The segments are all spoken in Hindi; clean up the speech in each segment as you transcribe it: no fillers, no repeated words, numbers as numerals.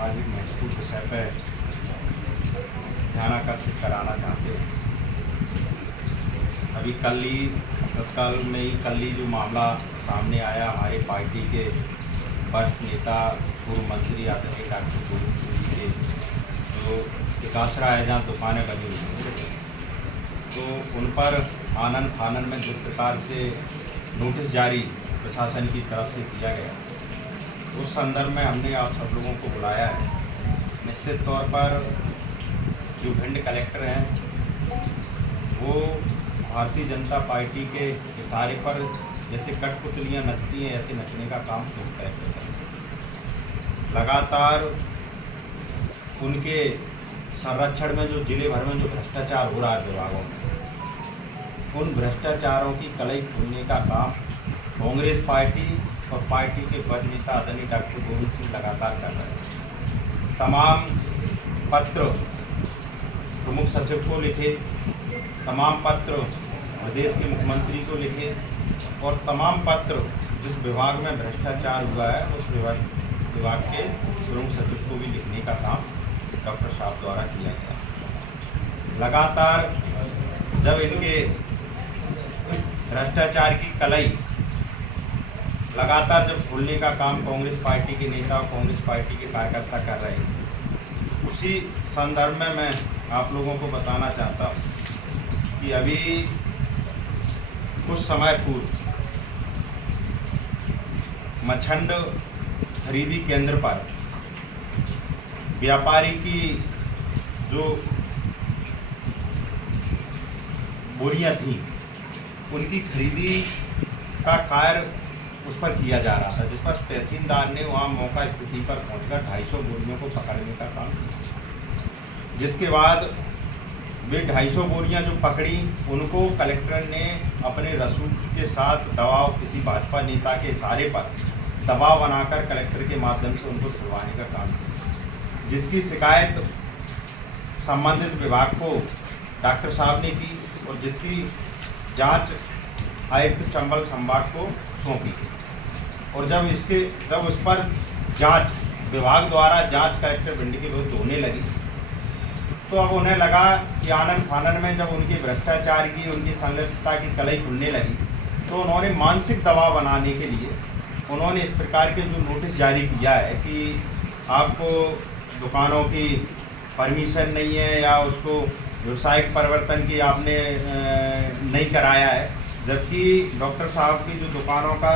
आज एक महत्वपूर्ण विषय पर ध्यान आकर्षित कराना चाहते हैं। अभी तत्काल में ही कल ही जो मामला सामने आया, हमारे पार्टी के वरिष्ठ नेता पूर्व मंत्री आदरणीय डॉक्टर गोविंद सिंह जी के जो एक आश्रय है जहाँ दुकानें बनी हुई हैं, तो उन पर आनन फानन में जिस प्रकार से नोटिस जारी प्रशासन की तरफ से किया गया, उस संदर्भ में हमने आप सब लोगों को बुलाया है। निश्चित तौर पर जो भिंड कलेक्टर हैं वो भारतीय जनता पार्टी के इशारे पर जैसे कठपुतलियाँ नचती हैं ऐसे नचने का काम करते हैं। लगातार उनके संरक्षण में जो जिले भर में जो भ्रष्टाचार हो रहा है विभागों में, उन भ्रष्टाचारों की कलई खोलने का काम कांग्रेस पार्टी और पार्टी के वरिष्ठ नेता आदरणीय डॉक्टर गोविंद सिंह लगातार कर रहे हैं। तमाम पत्र प्रमुख सचिव को लिखे, तमाम पत्र प्रदेश के मुख्यमंत्री को लिखे और तमाम पत्र जिस विभाग में भ्रष्टाचार हुआ है उस विभाग के प्रमुख सचिव को भी लिखने का काम डॉक्टर साहब द्वारा किया गया। लगातार जब इनके भ्रष्टाचार की कलई लगातार जब खोलने का काम कांग्रेस पार्टी के नेता और कांग्रेस पार्टी के कार्यकर्ता कर रहे हैं, उसी संदर्भ में मैं आप लोगों को बताना चाहता हूँ कि अभी कुछ समय पूर्व मछंड खरीदी केंद्र पर व्यापारी की जो बोरियां थी उनकी खरीदी का कार्य उस पर किया जा रहा था, जिस पर तहसीलदार ने वहां मौका स्थिति पर पहुंचकर 250 बोरियों को पकड़ने का काम किया। जिसके बाद वे 250 बोरियां जो पकड़ी उनको कलेक्टर ने अपने रसूख के साथ दबाव, किसी भाजपा नेता के इशारे पर दबाव बनाकर कलेक्टर के माध्यम से उनको छुड़वाने का काम किया, जिसकी शिकायत संबंधित विभाग को डॉक्टर साहब ने की और जिसकी जांच आयुक्त चंबल संभाग को सौंपी। और जब उस पर जांच विभाग द्वारा जांच कलेक्टर भिंड के विरुद्ध होने लगी, तो अब उन्हें लगा कि आनन फानन में जब उनके भ्रष्टाचार की, उनकी संलिप्तता की कलई खुलने लगी, तो उन्होंने मानसिक दबाव बनाने के लिए उन्होंने इस प्रकार के जो नोटिस जारी किया है कि आपको दुकानों की परमिशन नहीं है या उसको व्यवसायिक परिवर्तन की आपने नहीं कराया है, जबकि डॉक्टर साहब की जो दुकानों का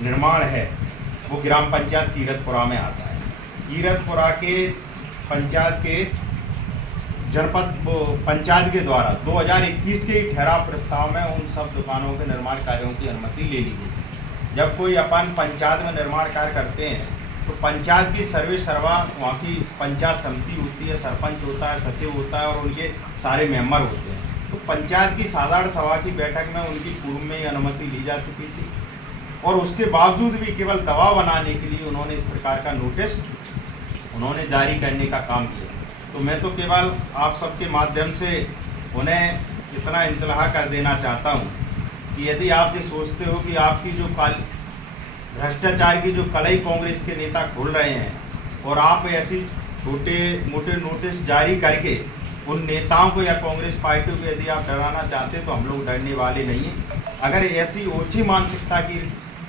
निर्माण है वो ग्राम पंचायत कीरतपुरा में आता है। कीरतपुरा के पंचायत के जनपद पंचायत के द्वारा 2021 के ठहराव प्रस्ताव में उन सब दुकानों के निर्माण कार्यों की अनुमति ले ली गई। जब कोई अपन पंचायत में निर्माण कार्य करते हैं तो पंचायत की सर्वे सर्वा वहाँ की पंचायत समिति होती है, सरपंच होता है, सचिव होता है और उनके सारे मेंबर होते हैं। तो पंचायत की साधारण सभा की बैठक में उनकी पूर्व में ही अनुमति ली जा चुकी थी और उसके बावजूद भी केवल दबाव बनाने के लिए उन्होंने इस प्रकार का नोटिस उन्होंने जारी करने का काम किया। तो मैं तो केवल आप सबके माध्यम से उन्हें इतना इंतलाह कर देना चाहता हूँ कि यदि आप ये सोचते हो कि आपकी जो भ्रष्टाचार की जो कलई कांग्रेस के नेता खोल रहे हैं और आप ऐसी छोटे मोटे नोटिस जारी करके उन नेताओं को या कांग्रेस पार्टी को यदि आप डराना चाहते तो हम लोग डरने वाले नहीं हैं। अगर ऐसी ओछी मानसिकता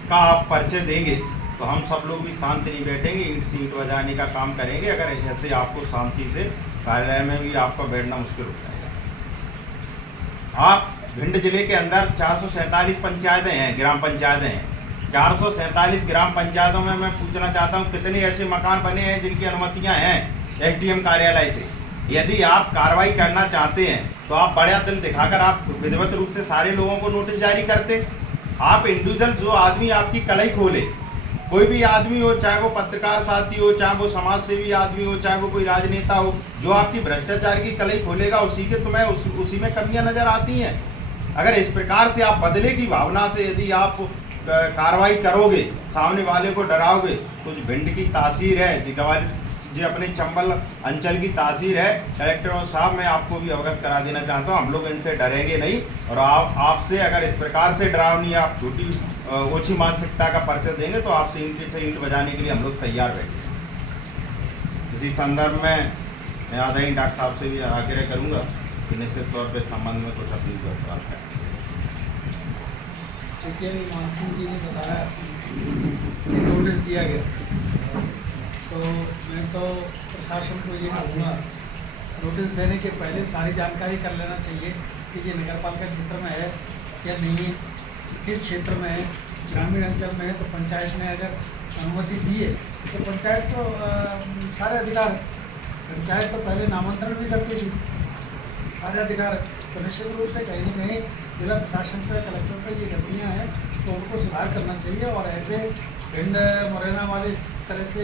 का आप परिचय देंगे तो हम सब लोग भी शांत नहीं बैठेंगे, ईंट से ईंट बजाने का काम करेंगे। अगर ऐसे आपको शांति से कार्यालय में भी आपका बैठना मुश्किल हो जाएगा। आप भिंड जिले के अंदर 447 पंचायतें हैं, ग्राम पंचायतें हैं। 447 ग्राम पंचायतों में मैं पूछना चाहता हूँ कितने ऐसे मकान बने हैं जिनकी अनुमतियाँ हैं एसडीएम कार्यालय से। यदि आप कार्रवाई करना चाहते हैं तो आप बड़ा दिल दिखाकर आप विधिवत रूप से सारे लोगों को नोटिस जारी करते। आप इंडिविजुअल जो आदमी आपकी कलई खोले, कोई भी आदमी हो, चाहे वो पत्रकार साथी हो, चाहे वो समाज सेवी आदमी हो, चाहे वो कोई राजनेता हो, जो आपकी भ्रष्टाचार की कलई खोलेगा उसी के तुम्हें उसी में कमियां नजर आती हैं। अगर इस प्रकार से आप बदले की भावना से यदि आप कार्रवाई करोगे, सामने वाले को डराओगे, तो जो भिंड की तासीर है, जो अपने चंबल अंचल की तासीर है, कलेक्टर साहब मैं आपको भी अवगत करा देना चाहता हूँ, हम लोग इनसे डरेंगे नहीं। और आपसे अगर इस प्रकार से डरावनी आप छोटी ओछी मानसिकता का परिचय देंगे तो आपसे ईंट से ईंट बजाने के लिए हम लोग तैयार बैठे। इसी संदर्भ में मैं आदरणीय डॉक्टर साहब से भी आग्रह करूंगा कि निश्चित तौर पे इस संबंध में कुछ अपील कर है। देखिए, मान सिंह जी ने बताया कि नोटिस दिया गया, तो मैं तो प्रशासन को ये कहूँगा, नोटिस देने के पहले सारी जानकारी कर लेना चाहिए कि ये नगर पालिका क्षेत्र में है या नहीं है, किस क्षेत्र में है, ग्रामीण अंचल में है तो पंचायत ने अगर अनुमति दी है तो पंचायत को सारे अधिकार, पंचायत तो पहले नामांतरण भी करती थी, सारे अधिकार। तो निश्चित रूप से कहीं न कहीं जिला प्रशासन पर, कलेक्टर पर ये गलतियाँ हैं तो उनको सुधार करना चाहिए, और ऐसे भिंड मुरैना वाले इस तरह से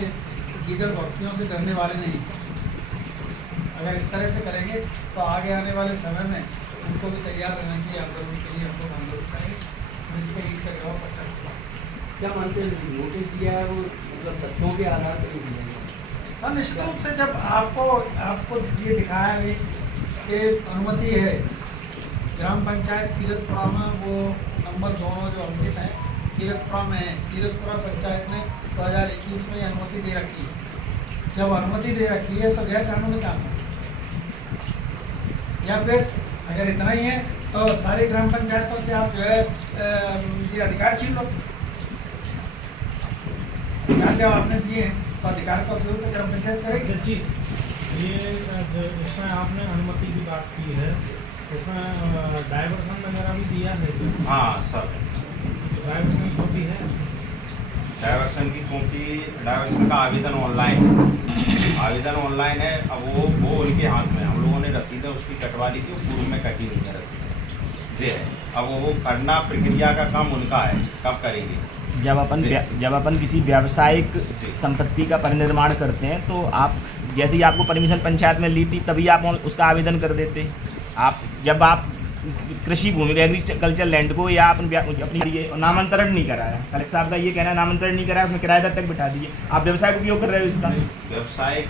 गीदड़ भक्तियों से डरने वाले नहीं। अगर इस तरह से करेंगे तो आगे आने वाले समय में उनको भी तैयार रहना चाहिए आंदोलन के लिए। हम लोग आंदोलन करेंगे और इसके ईद का जवाब 50 साल। क्या मानते हैं नोटिस दिया है वो मतलब तथ्यों के आधार पर दिया है? हाँ, निश्चित रूप से जब आपको ये दिखाया है कि अनुमति है, ग्राम पंचायत कीरतपुरा में वो नंबर दोनों जो अंकित हैं कीरतपुरा में है, कीरतपुरा पंचायत ने 2021 में अनुमति दे रखी है। जब अनुमति दे रखी है तो गैर कानूनी काम है, या फिर अगर इतना ही है तो सारी ग्राम पंचायतों से आप जो है ये अधिकार छीन लो। अधिकार जब आपने दिए हैं तो अधिकार का उपयोग तो ग्राम पंचायत करेगी। जी, ये इसमें आपने अनुमति की बात की है, इसमें डाइवर्सन वगैरह भी दिया है? हाँ सर, डाइवर्सन कॉपी है? डाइवर्सन की कॉपी, डाइवर्सन का आवेदन ऑनलाइन है। अब वो उनके हाथ में, हम लोगों ने रसीदें उसकी कटवा ली थी, वो पूर्व में कटी हुई है रसीदें जी है। अब वो करना, प्रक्रिया का काम उनका है, कब करेंगे। जब अपन किसी व्यावसायिक संपत्ति का परिनिर्माण करते हैं तो आप जैसे ही आपको परमिशन पंचायत में ली थी तभी आप उसका आवेदन कर देते। जब आप कृषि भूमि एग्रीकल्चर लैंड को या अपनी ये नामांतरण नहीं कराया, कलेक्टर साहब का ये कहना है नामांतरण नहीं कराया, उसमें किराएदार तक बिठा दिए, आप व्यवसायिक उपयोग कर रहे हो इसका। व्यवसायिक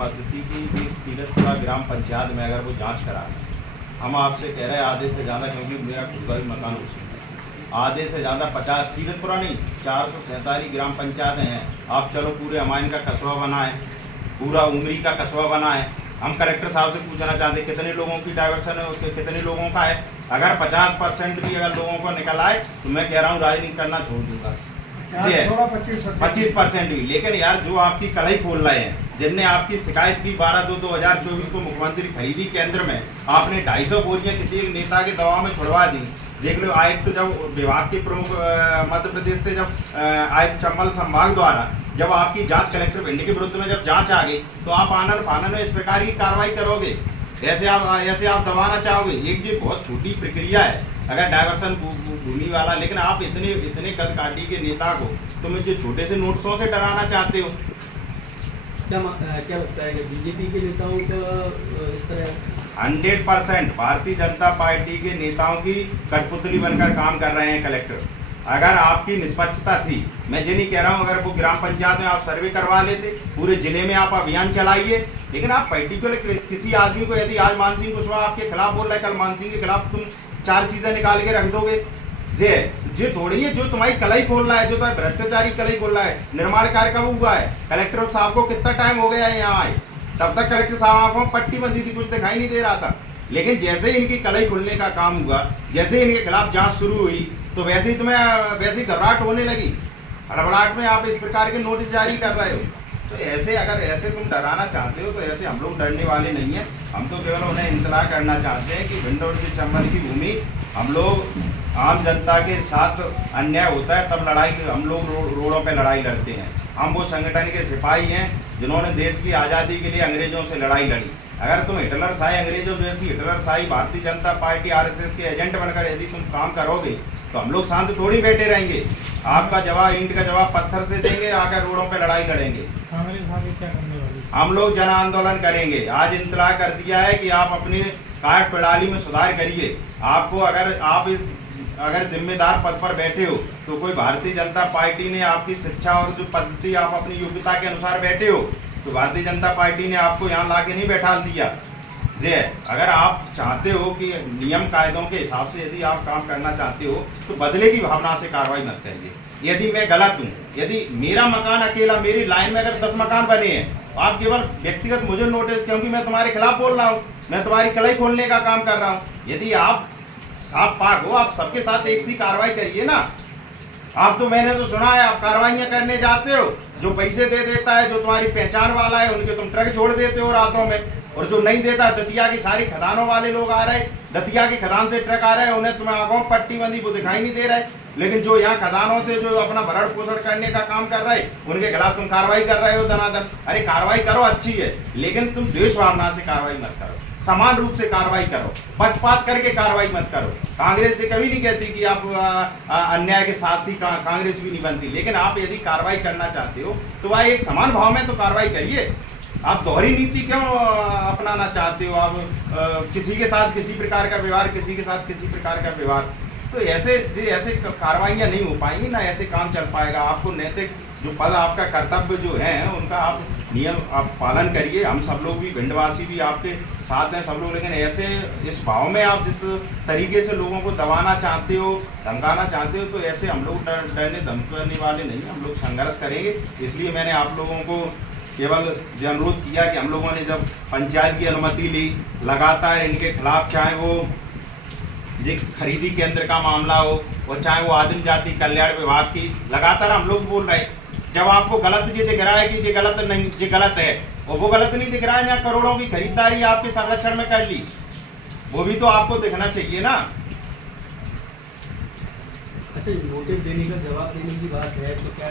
पद्धति की कीरतपुरा ग्राम पंचायत में अगर वो जांच करा, हम आपसे कह रहे हैं आधे से ज़्यादा, क्योंकि मेरा खुद का भी मकान उसी में, आधे से ज़्यादा 50 कीरतपुरा नहीं 447 ग्राम पंचायतें हैं। आप चलो पूरे हमायन का कस्बा बनाए, पूरा उमरी का कस्बा बनाए। हम कलेक्टर साहब से पूछना चाहते हैं कितने लोगों की डाइवर्सन है, उसके कितने लोगों का है। अगर 50% भी अगर लोगों को निकल आए तो मैं कह रहा हूँ राजनीति करना छोड़ दूंगा। 25% भी, लेकिन यार जो आपकी कलई खोल रहे हैं, जिनने आपकी शिकायत की 12/2/2024 को मुख्यमंत्री खरीदी केंद्र में आपने 250 बोरियां किसी एक नेता के दबाव में छुड़वा दी। देख लो, आयुक्त तो जब विभाग के प्रमुख मध्य प्रदेश से जब आयुक्त चंबल संभाग द्वारा जब आपकी जांच कलेक्टर भिंड के विरुद्ध में जब जांच आ गई तो आप आनन फानन में इस प्रकार की कार्रवाई करोगे, ऐसे आप दबाना चाहोगे। एक ये बहुत छोटी प्रक्रिया है अगर डाइवर्सन भूमि वाला, लेकिन आप इतने कद काटी के नेता को तुम जो छोटे से नोटिसों से डराना चाहते हो। क्या लगता है कि बीजेपी के नेताओं का इस तरह 100% भारतीय जनता पार्टी के नेताओं की कठपुतली बनकर काम कर रहे हैं कलेक्टर। अगर आपकी निष्पक्षता थी, मैं ये नहीं कह रहा हूँ, अगर वो ग्राम पंचायत में आप सर्वे करवा लेते, पूरे जिले में आप अभियान चलाइए, लेकिन आप पर्टिकुलर किसी आदमी को, यदि आज मान सिंह कुशवाहा आपके खिलाफ बोल रहा है, कल मान सिंह के खिलाफ तुम 4 चीजें निकाल के रख दोगे। जे थोड़ी है जो तुम्हारी कलई खोल रहा है, जो तुम्हारी भ्रष्टाचारी कलई खोल रहा है। निर्माण कार्य कब हुआ है? कलेक्टर साहब को कितना टाइम हो गया है यहाँ आए, तब तक कलेक्टर साहब आंखों में पट्टी बंधी थी, कुछ दिखाई नहीं दे रहा था। लेकिन जैसे ही इनकी कलई खुलने का काम हुआ, जैसे ही इनके खिलाफ जांच शुरू हुई, तो वैसे ही तुम्हें वैसे ही घबराहट होने लगी। हड़बड़ाहट में आप इस प्रकार के नोटिस जारी कर रहे हो। तो ऐसे अगर ऐसे तुम डराना चाहते हो तो ऐसे हम लोग डरने वाले नहीं हैं। हम तो केवल उन्हें इंतला करना चाहते हैं कि भिंड और चंबल की भूमि, हम लोग आम जनता के साथ अन्याय होता है तब लड़ाई, हम लोग रोडों पे लड़ाई लड़ते हैं। हम वो संगठन के सिपाही हैं जिन्होंने देश की आज़ादी के लिए अंग्रेजों से लड़ाई लड़ी। अगर तुम हिटलर शाही अंग्रेजों जैसी हिटलर शाही भारतीय जनता पार्टी RSS के एजेंट बनकर यदि तुम काम करोगे तो हम लोग शांत थोड़ी बैठे रहेंगे। आपका जवाब ईंट का जवाब पत्थर से देंगे, आकर रोडों पे लड़ाई लड़ेंगे। क्या करने वाली? हम लोग जन आंदोलन करेंगे। आज इंतला कर दिया है कि आप अपनी कार्य प्रणाली में सुधार करिए। आपको अगर जिम्मेदार पद पर बैठे हो तो कोई भारतीय जनता पार्टी ने आपकी शिक्षा और जो पद्धति आप अपनी योग्यता के अनुसार बैठे हो तो भारतीय जनता पार्टी ने आपको यहाँ ला के नहीं बैठा दिया। अगर आप चाहते हो कि नियम कायदों के हिसाब से यदि आप काम करना चाहते हो तो बदले की भावना से कार्रवाई मत करिए। यदि मैं गलत हूँ, यदि मेरा मकान अकेला, मेरी लाइन में अगर 10 मकान बने हैं, आप केवल व्यक्तिगत मुझे नोटिस, क्योंकि मैं तुम्हारे खिलाफ बोल रहा हूँ, मैं तुम्हारी कलाई खोलने का काम कर रहा हूँ। यदि आप साफ पाक हो, आप सबके साथ एक सी कार्रवाई करिए ना। आप तो, मैंने तो सुना है आप कार्रवाइयाँ करने जाते हो, जो पैसे दे देता है, जो तुम्हारी पहचान वाला है, उनके तुम ट्रक छोड़ देते हो रातों में, और जो नहीं देता, दतिया की सारी खदानों वाले लोग आ रहे, दतिया की खदान से ट्रक आ रहे हैं, उन्हें तुम्हें आंखों में पट्टी बंदी, वो दिखाई नहीं दे रहा है। लेकिन जो यहाँ खदानों से जो अपना भरण पोषण करने का काम कर रहे हैं, उनके खिलाफ तुम कार्रवाई कर रहे हो दनादन। अरे कार्रवाई करो, अच्छी है, लेकिन तुम द्वेष भावना से कार्रवाई मत करो, समान रूप से कार्रवाई करो, पक्षपात करके कार्रवाई मत करो। कांग्रेस से कभी नहीं कहती कि आप अन्याय के साथ ही कांग्रेस भी नहीं बनती, लेकिन आप यदि कार्रवाई करना चाहते हो तो वह एक समान भाव में तो कार्रवाई करिए। आप दोहरी नीति क्यों अपनाना चाहते हो? आप किसी के साथ किसी प्रकार का व्यवहार, किसी के साथ किसी प्रकार का व्यवहार, तो ऐसे कार्रवाइयाँ नहीं हो पाएंगी ना, ऐसे काम चल पाएगा। आपको नैतिक जो पद आपका कर्तव्य जो है उनका आप नियम आप पालन करिए। हम सब लोग भी, भिंडवासी भी आपके साथ हैं सब लोग, लेकिन ऐसे इस भाव में आप जिस तरीके से लोगों को दबाना चाहते हो, धमकाना चाहते हो, तो ऐसे हम लोग डरने धमकाने वाले नहीं, हम लोग संघर्ष करेंगे। इसलिए मैंने आप लोगों को केवल ये अनुरोध किया कि हम लोगों ने जब पंचायत की अनुमति ली, लगातार इनके खिलाफ, चाहे वो जो खरीदी केंद्र का मामला हो और चाहे वो आदिम जाति कल्याण विभाग की, लगातार हम लोग बोल रहे। जब आपको गलत ये दिख रहा है कि ये गलत नहीं, ये गलत है, और वो गलत नहीं दिख रहा है, या करोड़ों की खरीदारी आपके संरक्षण में कर ली, वो भी तो आपको दिखना चाहिए ना। अच्छा, नोटिस देने का, जवाब देने की बात है तो क्या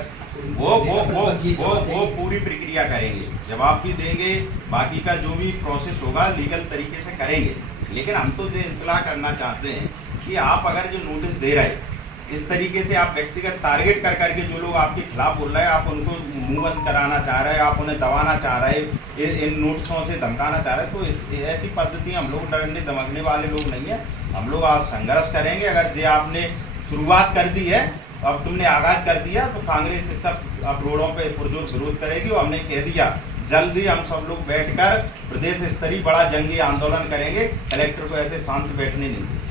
वो पूरी प्रक्रिया करेंगे, जवाब भी देंगे, बाकी का जो भी प्रोसेस होगा लीगल तरीके से करेंगे। लेकिन हम तो ये इत्तला करना चाहते हैं कि आप अगर जो नोटिस दे रहे हैं, इस तरीके से आप व्यक्तिगत टारगेट कर करके जो लोग आपके खिलाफ बोल रहे हैं, आप उनको मुंह बंद कराना चाह रहे हैं, आप उन्हें दबाना चाह रहे हैं, इन नोटिसों से धमकाना चाह रहे हैं, तो ऐसी पद्धति हम लोग डरने धमकने वाले लोग नहीं है। हम लोग आज संघर्ष करेंगे। अगर जे आपने शुरुआत कर दी है, अब तुमने आगाज कर दिया, तो कांग्रेस इसका अब रोडों पर पुरजोर विरोध करेगी। और हमने कह दिया, जल्दी हम सब लोग बैठकर प्रदेश स्तरीय बड़ा जंगी आंदोलन करेंगे, कलेक्टर को ऐसे शांत बैठने नहीं देंगे।